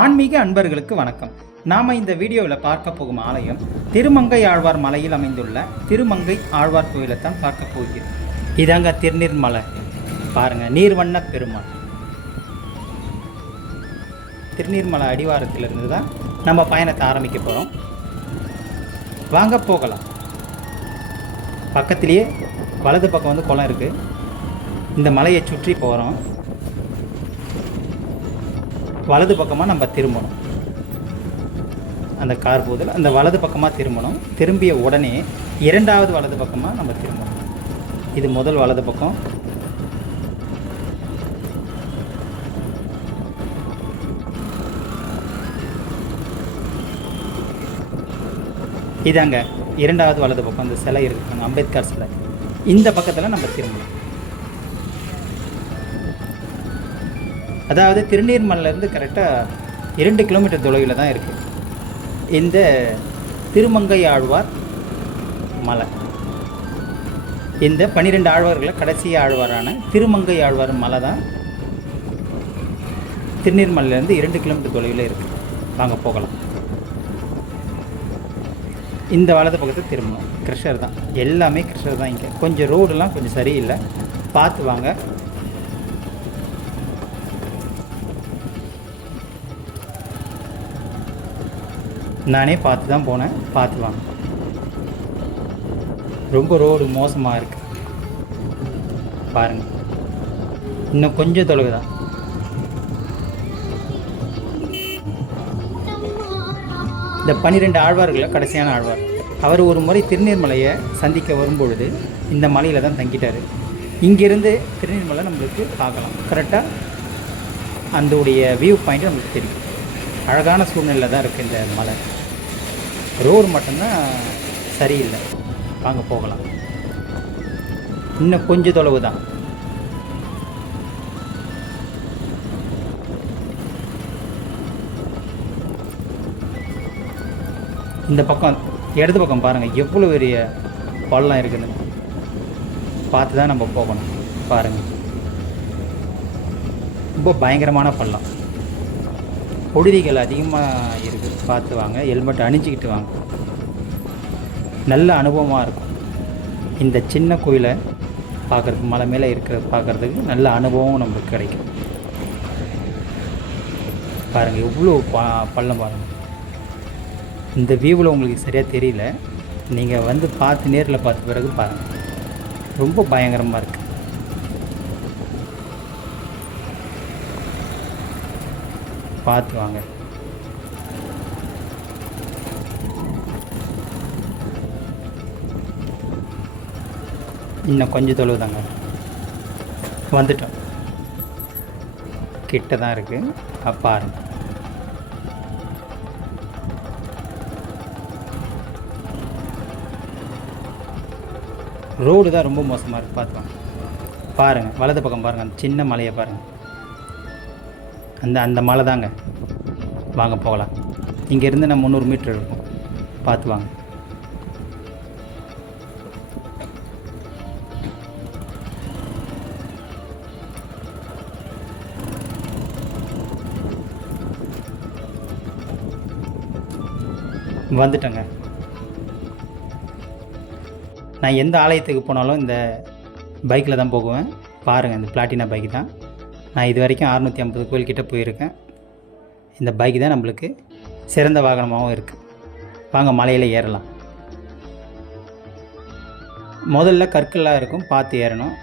ஆன்மீக அன்பர்களுக்கு வணக்கம். நாம இந்த வீடியோவில் பார்க்க போகும் ஆலயம் திருமங்கை ஆழ்வார் மலையில் அமைந்துள்ள திருமங்கை ஆழ்வார் கோயிலை தான் பார்க்க போகிறோம். இதாங்க திருநீர் மலை. பாருங்க நீர்வண்ண பெருமாள். திருநீர்மலை அடிவாரத்திலிருந்து தான் நம்ம பயணத்தை ஆரம்பிக்க போகிறோம் வாங்க போகலாம். பக்கத்திலேயே வலது பக்கம் வந்து குளம் இருக்குது இந்த மலையை சுற்றி போகிறோம் வலது பக்கமாக நம்ம திரும்பணும். அந்த கார் போதில் அந்த வலது பக்கமாக திரும்பணும். திரும்பிய உடனே இரண்டாவது வலது பக்கமாக நம்ம திரும்பணும். இது முதல் வலது பக்கம். இதாங்க இரண்டாவது வலது பக்கம். அந்த சிலை இருக்குங்க அம்பேத்கர் சிலை. இந்த பக்கத்தில் நம்ம திரும்பணும். அதாவது திருநீர்மலையிலேருந்து கரெக்டாக இரண்டு கிலோமீட்டர் தொலைவில் தான் இருக்குது இந்த திருமங்கை ஆழ்வார் மலை. இந்த பன்னிரெண்டு ஆழ்வார்களில் கடைசி ஆழ்வாரான திருமங்கை ஆழ்வார் மலை தான் திருநீர்மலையிலேருந்து இரண்டு கிலோமீட்டர் தொலைவில் இருக்குது வாங்க போகலாம். இந்த வலது பக்கத்தை திரும்பணும். கிருஷ்ணர் தான். எல்லாமே கிருஷ்ணர் தான் இங்கே. கொஞ்சம் ரோடெலாம் கொஞ்சம் சரியில்லை. பார்த்து வாங்க. நானே பார்த்து தான் போனேன். பார்த்து வாங்க. ரொம்ப ரோடு மோசமாக இருக்கு. பாருங்க. இன்னும் கொஞ்சம் தொலைவு தான் இந்த பன்னிரெண்டு ஆழ்வார்களில் கடைசியான ஆழ்வார். அவர் ஒரு முறை திருநீர்மலையை சந்திக்க வரும்பொழுது இந்த மலையில் தான் தங்கிட்டார். இங்கேருந்து திருநீர்மலை நம்மளுக்கு பார்க்கலாம். கரெக்டாக அந்தோடைய வியூ பாயிண்ட் நம்மளுக்கு தெரியும். அழகான சூழ்நிலையில் தான் இருக்குது இந்த மலை. ரோடு மட்டும்தான் சரியில்லை. வாங்க போகலாம். இன்னும் கொஞ்சம் தொலைவு தான். இந்த பக்கம் இடது பக்கம் பாருங்கள் எவ்வளோ பெரிய பள்ளம் இருக்குதுன்னு பார்த்து தான் நம்ம போகணும் பாருங்கள் ரொம்ப பயங்கரமான பள்ளம். பொழுதிகள் அதிகமாக இருக்குது பார்த்து வாங்க. ஹெல்மெட் அணிஞ்சிக்கிட்டு வாங்க. நல்ல அனுபவமாக இருக்கும். இந்த சின்ன கோயிலை பார்க்குறதுக்கு மலை மேலே இருக்கிற பார்க்குறதுக்கு நல்ல அனுபவம் நம்மளுக்கு கிடைக்கும். பாருங்கள் எவ்வளோ பா பள்ளம் பாருங்கள் இந்த வியூவில் உங்களுக்கு சரியாக தெரியல. நீங்கள் வந்து பார்த்து நேரில் பார்த்த பிறகு பாருங்கள் ரொம்ப பயங்கரமாக இருக்குது பார்த்து வாங்க. இன்னும் கொஞ்சம் தொலைவு தாங்க. வந்துட்டோம். கிட்ட தான் இருக்குது பாருங்க. ரோடு தான் ரொம்ப மோசமாக இருக்குது பார்த்து வாங்க. பாருங்கள் வலது பக்கம் பாருங்கள் அந்த சின்ன மலையை பாருங்கள் அந்த அந்த மலை தாங்க. வாங்க போகலாம். இங்கேருந்து நம்ம முந்நூறு மீட்டர் இருக்கும். பார்த்து வாங்க. வந்துட்டேங்க. நான் எந்த ஆலயத்துக்கு போனாலும் இந்த பைக்கில் தான் போகுவேன். பாருங்கள் இந்த பிளாட்டினா பைக் தான். நான் இது வரைக்கும் அறுநூற்றி ஐம்பது கோயில்கிட்ட போயிருக்கேன். இந்த பைக் தான் நம்மளுக்கு சிறந்த வாகனமாகவும் இருக்குது வாங்க மலையில் ஏறலாம். முதல்ல கற்களாக இருக்கும் பார்த்து ஏறணும்.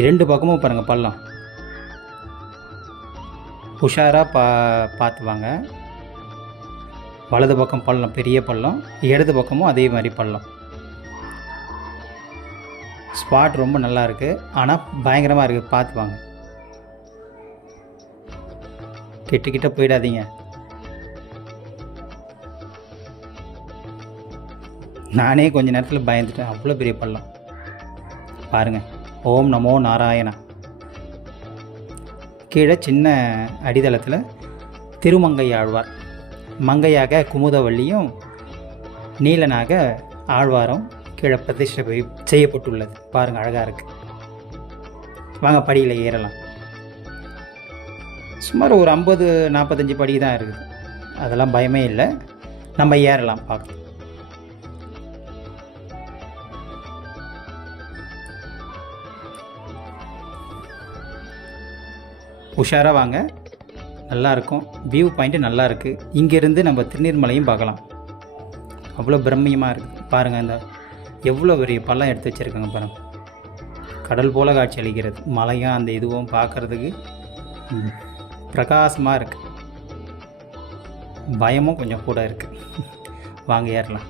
இரண்டு பக்கமும் பாருங்கள் பள்ளம். உஷாராக பா பார்த்து வாங்க. வலது பக்கம் பள்ளம் பெரிய பள்ளம். இடது பக்கமும் அதே மாதிரி பள்ளம். ஸ்பாட் ரொம்ப நல்லா இருக்குது ஆனால் பயங்கரமாக இருக்குது பார்த்து வாங்க. கிட்ட கிட்ட போயிடாதீங்க. நானே கொஞ்ச நேரத்தில் பயந்துட்டேன். அவ்வளோ பெரிய பள்ளம். பாருங்கள் ஓம் நமோ நாராயணா. கீழே சின்ன அடித்தளத்தில் திருமங்கை ஆழ்வார். மங்கையாக குமுதவள்ளியும் நீலனாக ஆழ்வாரும் கீழே பிரதிஷ்டை செய்யப்பட்டுள்ளது. பாருங்கள் அழகாக இருக்குது வாங்க படியில் ஏறலாம். சுமார் ஒரு ஐம்பது நாற்பத்தஞ்சு படி தான் இருக்குது. அதெல்லாம் பயமே இல்லை. நம்ம ஏறலாம் பார்க்கலாம். உஷாராக வாங்க. நல்லாயிருக்கும் வியூ பாயிண்ட்டு நல்லா இருக்குது இங்கேருந்து நம்ம திருநீர்மலையும் பார்க்கலாம். அவ்வளோ பிரம்மியமாக இருக்குது பாருங்கள் அந்த எவ்வளோ பெரிய பள்ளம் எடுத்து வச்சுருக்காங்க பாருங்க. கடல் போல காட்சி அளிக்கிறது. மலையும் அந்த இதுவும் பார்க்குறதுக்கு பிரகாசமாக இருக்குது பயமும் கொஞ்சம் கூட இருக்குது வாங்க ஏறலாம்.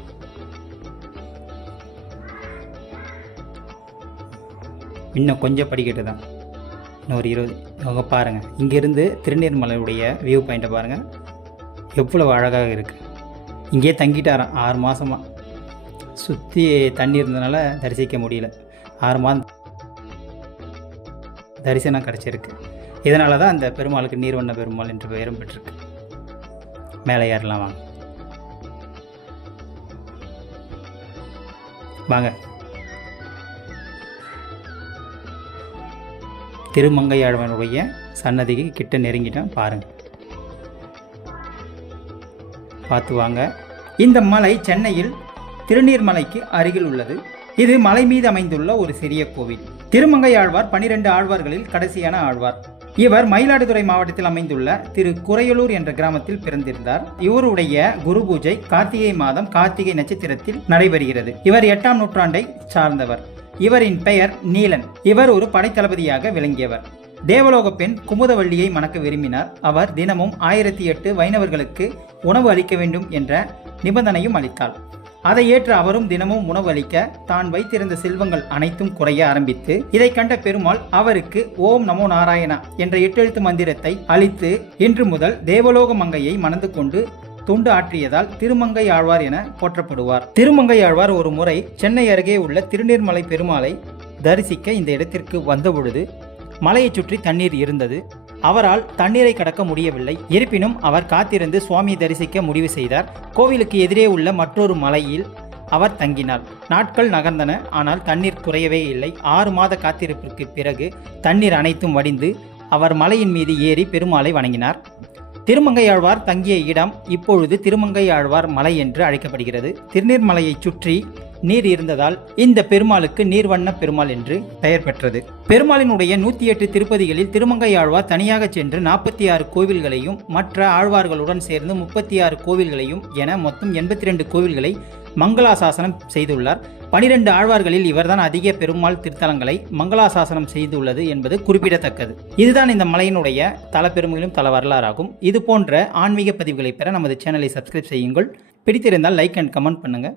இன்னும் கொஞ்சம் படிக்கட்டு தான். இன்னொரு இருபது. அவங்க பாருங்கள் இங்கேருந்து திருநீர்மலையுடைய வியூ பாயிண்ட்டை பாருங்கள் எவ்வளோ அழகாக இருக்குது இங்கேயே தங்கிட்டாராம். ஆறு மாதமாக சுற்றி தண்ணி இருந்ததுனால தரிசிக்க முடியல. ஆறு மாதம் தரிசனம் கிடச்சிருக்கு. இதனால தான் அந்த பெருமாளுக்கு நீர்வண்ண பெருமாள் என்று பெயரும் பெற்றிருக்கு. மேலே ஏறலாம் வாங்க. வாங்க. திருமங்கையாழ்வனுடைய சன்னதிக்கு கிட்ட நெருங்கிட்டேன் பாருங்க. பார்த்து வாங்க. இந்த மலை சென்னையில் திருநீர்மலைக்கு அருகில் உள்ளது. இது மலை மீது அமைந்துள்ள ஒரு சிறிய கோவில். திருமங்கை ஆழ்வார் பனிரெண்டு ஆழ்வார்களில் கடைசியான ஆழ்வார். இவர் மயிலாடுதுறை மாவட்டத்தில் அமைந்துள்ள திரு குறையலூர் என்ற கிராமத்தில் பிறந்திருந்தார். இவருடைய குரு பூஜை கார்த்திகை மாதம் கார்த்திகை நட்சத்திரத்தில் நடைபெறுகிறது. இவர் எட்டாம் நூற்றாண்டை சார்ந்தவர். இவரின் பெயர் நீலன். இவர் ஒரு படைத்தளபதியாக விளங்கியவர். தேவலோக பெண் குமுதவள்ளியை மணக்க விரும்பினார். அவர் தினமும் ஆயிரத்தி எட்டு வைணவர்களுக்கு உணவு அளிக்க வேண்டும் என்ற நிபந்தனையும் அளித்தாள். அதை ஏற்று அவரும் தினமும் உணவு அளிக்க தான் வைத்திருந்த செல்வங்கள் அனைத்தும் குறைய ஆரம்பித்து இதை கண்ட பெருமாள் அவருக்கு ஓம் நமோ நாராயணா என்ற எட்டெழுத்து மந்திரத்தை அளித்து இன்று முதல் தேவலோக மங்கையை மணந்து கொண்டு தொண்டு ஆற்றியதால் திருமங்கை ஆழ்வார் என போற்றப்படுவார். திருமங்கை ஆழ்வார் ஒரு முறை சென்னை அருகே உள்ள திருநீர்மலை பெருமாளை தரிசிக்க இந்த இடத்திற்கு வந்தபொழுது மலையைச் சுற்றி தண்ணீர் இருந்தது. அவரால் தண்ணீரை கடக்க முடியவில்லை. இருப்பினும் அவர் காத்திருந்து சுவாமியை தரிசிக்க முடிவு செய்தார். கோவிலுக்கு எதிரே உள்ள மற்றொரு மலையில் அவர் தங்கினார். நாட்கள் நகர்ந்தன ஆனால் தண்ணீர் குறையவே இல்லை. ஆறு மாத காத்திருப்பிற்கு பிறகு தண்ணீர் அனைத்தும் வடிந்து அவர் மலையின் மீது ஏறி பெருமாளை வணங்கினார். திருமங்கையாழ்வார் தங்கிய இடம் இப்பொழுது திருமங்கையாழ்வார் மலை என்று அழைக்கப்படுகிறது. திருநீர்மலையைச் சுற்றி நீர் இருந்ததால் இந்த பெருமாளுக்கு நீர்வண்ண பெருமாள் என்று பெயர் பெற்றது. பெருமாளினுடைய நூற்றி எட்டு திருப்பதிகளில் திருமங்கையாழ்வார் தனியாக சென்று நாற்பத்தி ஆறு கோவில்களையும் மற்ற ஆழ்வார்களுடன் சேர்ந்து முப்பத்தி ஆறு கோவில்களையும் என மொத்தம் எண்பத்தி ரெண்டு கோவில்களை மங்களாசாசனம் செய்துள்ளார். பனிரெண்டு ஆழ்வார்களில் இவர்தான் அதிக பெருமாள் திருத்தலங்களை மங்களாசாசனம் செய்துள்ளது என்பது குறிப்பிடத்தக்கது. இதுதான் இந்த மலையினுடைய தல பெருமைகளும் தல வரலாறாகும். இது போன்ற ஆன்மீக பதிவுகளை பெற நமது சேனலை சப்ஸ்கிரைப் செய்யுங்கள். பிடித்திருந்தால் லைக் அண்ட் கமெண்ட் பண்ணுங்கள்